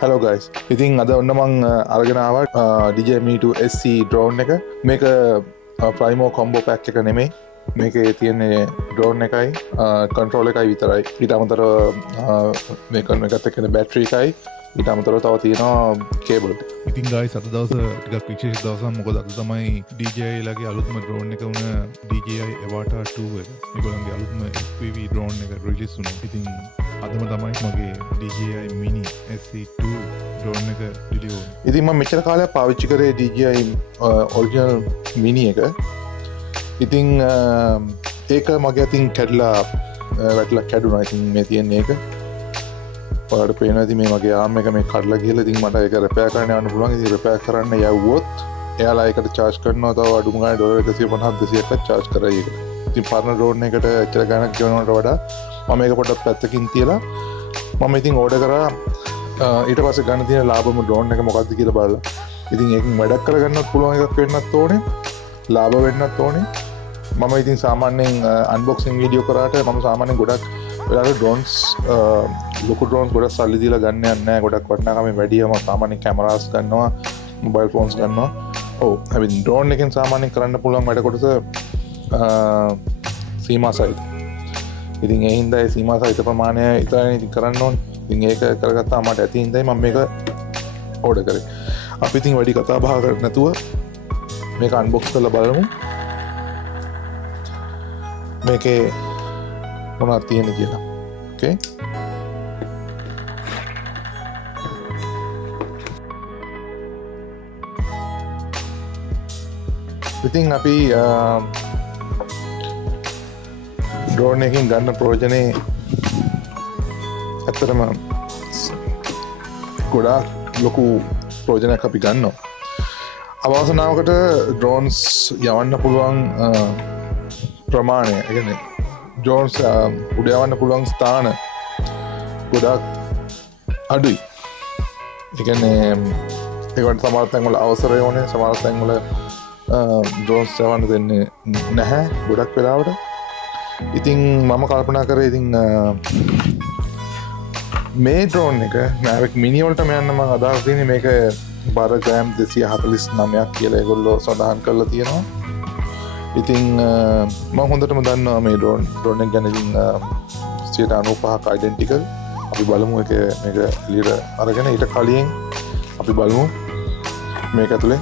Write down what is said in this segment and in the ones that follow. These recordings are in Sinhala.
Hello guys. ඉතින් අද ඔන්න මං අරගෙන ආවා DJI MINI SE drone එක. මේක Primo combo pack එක නෙමෙයි. මේකේ තියෙන්නේ drone එකයි control එකයි විතරයි. ඊට අමතරව මේක එකත් එක්ක battery එකයි. ඊට අමතරව තව තියෙනවා cable එක. ඉතින් guys අද දවස ටිකක් විශේෂ දවසක්. මොකද අද තමයි DJI ලගේ අලුත්ම drone එක වුණ DJI Avatar 2 එක. ඒගොල්ලන්ගේ අලුත්ම FPV drone එක release වුණා. ඉතින් අදම තමයි මගේ DJI MINI SE2 drone එක ඩිලිවර් වුණේ. ඉතින් මම මෙච්චර කාලයක් පාවිච්චි කරේ DJI Original Mini එක. ඉතින් ඒක මගේ අතින් කැඩලා වැටලා කැඩුනා. ඉතින් මේ තියෙන්නේ ඒක. ඔයාලට පේනවා ඉතින් මේ මගේ ආම් එක මේ කඩලා ගිහලා ඉතින් මට ඒක රිපෙයාර් කරන්න යන්න පුළුවන්. ඉතින් රිපෙයාර් කරන්න යවුවොත් එයාලා ඒකට charge කරනවා තව අඩුම ගානේ $150-200ක් charge කරයි ඒක. ඉතින් පරණ drone එකට එච්චර ගණක් ගෙවනවට වඩා මම මේක පොඩ්ඩක් පැත්තකින් තියලා මම ඉතින් ඕඩර් කරා. ඊට පස්සේ ගන්න තියෙන ලාභම drone එක මොකක්ද කියලා බලලා. ඉතින් ඒකෙන් වැඩක් කරගන්නත් පුළුවන් එකක් වෙන්නත් ඕනේ. ලාභ වෙන්නත් ඕනේ. මම ඉතින් සාමාන්‍යයෙන් unboxing වීඩියෝ කරාට මම සාමාන්‍යයෙන් ගොඩක් වෙලාවට drones ලොකු drones ගොඩක් සල්ලි දීලා ගන්න යන්නේ නැහැ. ගොඩක් වටිනාකම වැඩිම සාමාන්‍යයෙන් cameras ගන්නවා, mobile phones ගන්නවා. ඔව් හැබැයි drone එකෙන් සාමාන්‍යයෙන් කරන්න පුළුවන් වැඩ කොටස සීමා සහිත. ඉතින් ඒ හින්දා ඒ සීමා සහිත ප්‍රමාණය ඉතරනේ ඉතින් කරන්න ඕනේ. ඉතින් ඒක කරගත්තා මට ඇති හින්දායි මම මේක ඕඩර් කරේ. අපි ඉතින් වැඩි කතා බහ කරන්නේ නැතුව මේක අන්බොක්ස් කරලා බලමු. මේකේ මොනවද තියෙන්නේ කියලා. ඕකේ. ඉතින් අපි drone එකකින් ගන්න ප්‍රයෝජනේ ඇත්තටම ගොඩාක් ලොකු ප්‍රයෝජනයක් අපි ගන්නවා. අවසනාවකට drones යවන්න පුළුවන් ප්‍රමාණය, ඒ කියන්නේ drones උඩ යවන්න පුළුවන් ස්ථාන ගොඩාක් අඩුයි. ඒ කියන්නේ ඒකට සමහර තැන්වල අවසරය ඕනේ, සමහර තැන්වල drones යවන්න දෙන්නේ නැහැ ගොඩක් වෙලාවට. ඉතින් මම කල්පනා කරේ ඉතින් මේ drone එක Mavic Mini වලට යන්න මම අදහස් දෙන්නේ මේක බර ග්‍රෑම් 249ක් කියලා ඒගොල්ලෝ සඳහන් කරලා තියෙනවා. ඉතින් මම හොඳටම දන්නවා මේ drone එක ගැන. ඉතින් 95ක් identical. අපි බලමු මේක එළියට අරගෙන ඊට කලින් අපි බලමු මේක ඇතුලේ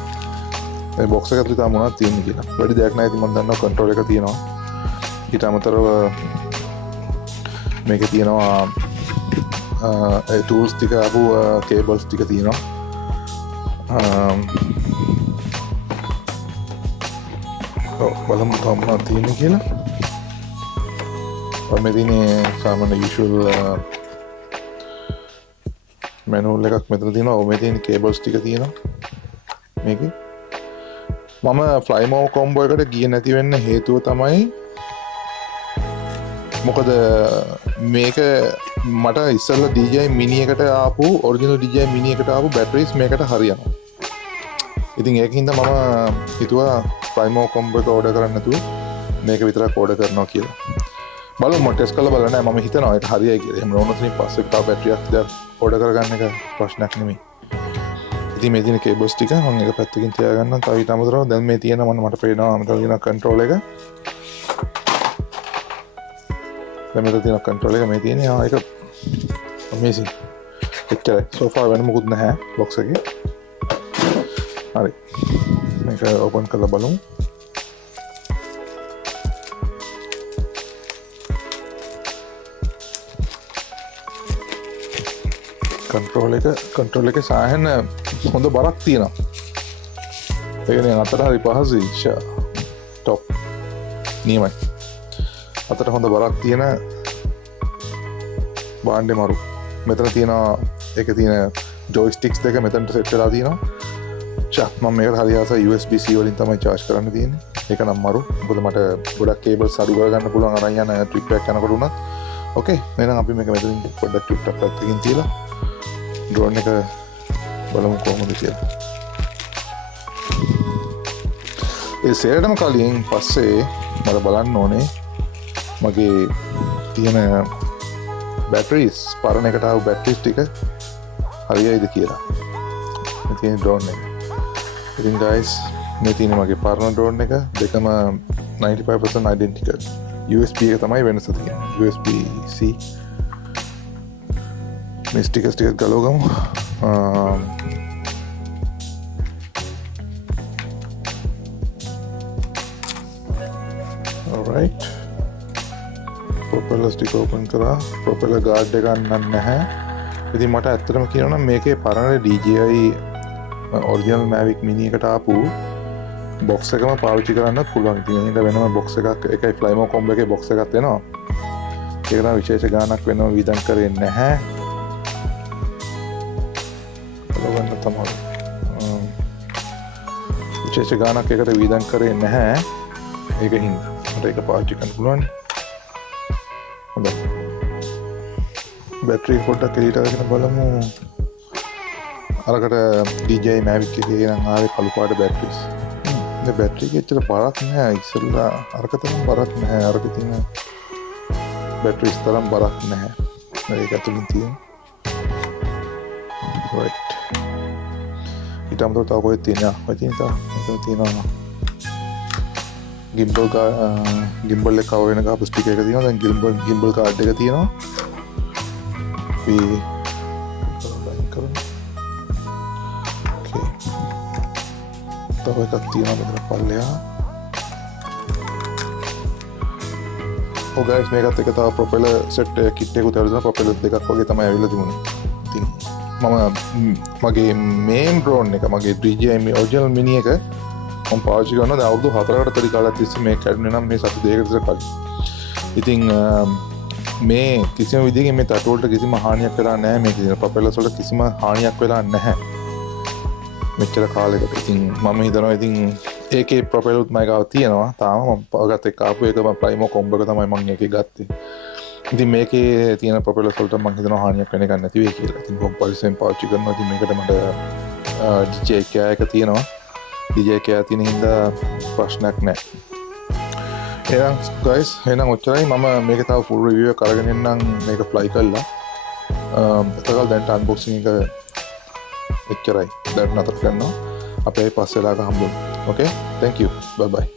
මේ box එක ඇතුලේ තව මොනවද තියෙන්නේ කියලා. වැඩි දෙයක් නැහැ. ඉතින් මම දන්නවා control එක තියෙනවා. ඊට අමතරව මේක තියෙනවා tools ටික ආපු cables ටික තියෙනවා. බලමු මොනවද තියෙන්නේ කියලා. මේ තියෙන්නේ සාමාන්‍ය usual manual එකක් මෙතන තියෙනවා. මේ තියෙන cables ටික තියෙනවා මේකේ. මම Flymo combo එකට ගියේ නැති වෙන්න හේතුව තමයි මොකද මේක මට ඉස්සෙල්ලා DJI Mini එකට ආපු original DJI Mini එකට ආපු batteries මේකට හරියනවා. ඉතින් ඒකින්ද මම හිතුවා Flymo combo එක order කරන්න නැතුව මේක විතරක් order කරනවා කියලා. බලමු ටෙස්ට් කරලා බලන්න. මම හිතනවා ඒක හරියයි කියලා. එහෙම නොවුනොත් ඉතින් පස්සේ තව battery එකක් order කරගන්න එක ප්‍රශ්නයක් නෙමෙයි. ඉතින් මේ තියෙන cables ටික මම එක පැත්තකින් තියාගන්නම්. තව ඊට අමතරව දැන් මේ තියෙන මට පේනවා මෙතන තියෙන control එක. මෙතන තියෙන control එක මේ තියෙන්නේ. ඒක amazing. එච්චරයි. so far වෙන මොකුත් නැහැ box එකේ. හරි. මේක open කරලා බලමු. control එකේ සාහන හොඳ බරක් තියෙනවා. ඒ කියන්නේ අතට හරි පහසුයි. top නියමයි. අතට හොඳ බරක් තියෙන බාණ්ඩේ මරු. මෙතන තියෙනවා ඒකේ තියෙන joysticks දෙක මෙතනට සෙට් වෙලා තියෙනවා. මම මේකට හරි ආසයි USB-C වලින් තමයි charge කරන්න තියෙන්නේ. ඒක නම් මරු. මොකද මට ගොඩක් cables අඩු කරගන්න පුළුවන් අරන් යන trip එකක් යනකොට උනත්. ඕකේ. එහෙනම් අපි මේක මෙතනින් පොඩ්ඩක් trip එකක් පැත්තකින් තියලා drone එක බලමු කොහොමද කියලා. ඒ සේරටම කලින් පස්සේ මට බලන්න ඕනේ මගේ තියෙන batteries පරණ එකට ආව batteries ටික හරියයිද කියලා. මේ තියෙන ඩ්‍රෝන් එක. ඉතින් guys මේ තියෙන මගේ පරණ ඩ්‍රෝන් එක දෙකම 95% identical. USB එක තමයි වෙනස තියෙන්නේ. USB C. මේ ස්ටිකර්ස් ටික ගලව ගමු. alright. propeller stick open කරා. propeller guard එක ගන්න නැහැ. ඉතින් මට ඇත්තටම කියනවා නම් මේකේ පරණ DJI Original Mavic Mini එකට ආපු box එකම පාවිච්චි කරන්නත් පුළුවන්. ඉතින් එහෙනම් වෙනම box එකක් එකයි Flymo combo එකේ box එකක් එනවා. ඒක නම් විශේෂ ගාණක් වෙනම වියදම් කරේ නැහැ. බලන්න තමයි. විශේෂ ගාණක් එකට වියදම් කරේ නැහැ. ඒකින් මට ඒක පාවිච්චි කරන්න පුළුවන්. හොඳයි. බැටරි පොඩ්ඩක් එළියට අරගෙන බලමු. අරකට DJI Mavic එකේ නම් ආවේ කළු පාට බැටරිස්. මේ බැටරි එකේ ඇත්තට බරක් නැහැ. ඉස්සෙල්ලා අරක තරම් බරක් නැහැ. අරක තියෙන බැටරිස් තරම් බරක් නැහැ. මේක ඇතුලින් තියෙන. right. ඊට අමතරව තව කොහෙද තියෙනවා? ඔය තියෙනවා. මෙතන තියෙනවා. gimbal එක කවර් වෙන ගාපු ස්ටික් එක තියෙනවා. දැන් gimbal card එක තියෙනවා. අපි තව එකක් තියෙනවා මෙතන පල්ලෙහා. ඔව් ගයිස් මේකත් එක තව ප්‍රොපෙලර් සෙට් කිට් එකකුත් ඇවිල්ලා ප්‍රොපෙලර් දෙකක් වගේ තමයි ඇවිල්ලා තිබුණේ. ඉතින් මම මගේ මේන් ඩ්‍රෝන් එක මගේ DJI Original Mini එක මම පාවිච්චි කරනවා දැන් අවුරුදු 4කට පරි කාලයක් තිස්සේ මේක කැඩුනේ නම් මේ සති දෙකකට විතර කලින්. ඉතින් මේ කිසිම විදිහකින් මේ තටු වලට කිසිම හානියක් වෙලා නැහැ. මේ කියන ප්‍රොපෙලර්ස් වලට කිසිම හානියක් වෙලා නැහැ. මෙච්චර කාලෙකට. ඉතින් මම හිතනවා ඉතින් ඒකේ ප්‍රොපෙලර්ත් මම ගාව තියෙනවා. තාම මම පවගත්ත එක ආපු එක මම Flymo combo එක තමයි මම ඒකේ ගත්තේ. ඉතින් මේකේ තියෙන ප්‍රොපෙලර්ස් වලට මම හිතනවා හානියක් වෙන එකක් නැති වෙයි කියලා. ඉතින් කොම් පරිස්සෙන් පාවිච්චි කරනවා. ඉතින් මේකට මට DJI කෑ එක තියෙනවා. DJI කෑ තියෙන හින්දා ප්‍රශ්නයක් නැහැ. එහෙනම් guys එහෙනම් ඔච්චරයි. මම මේක තව full review එක අරගෙන එන්නම් මේක fly කරලා. එතකල් දැන් unboxing එක එච්චරයි. දැන් නතර කරනවා. අපි පස්සේ ලාග හම්බෙමු. Okay? Thank you. Bye bye.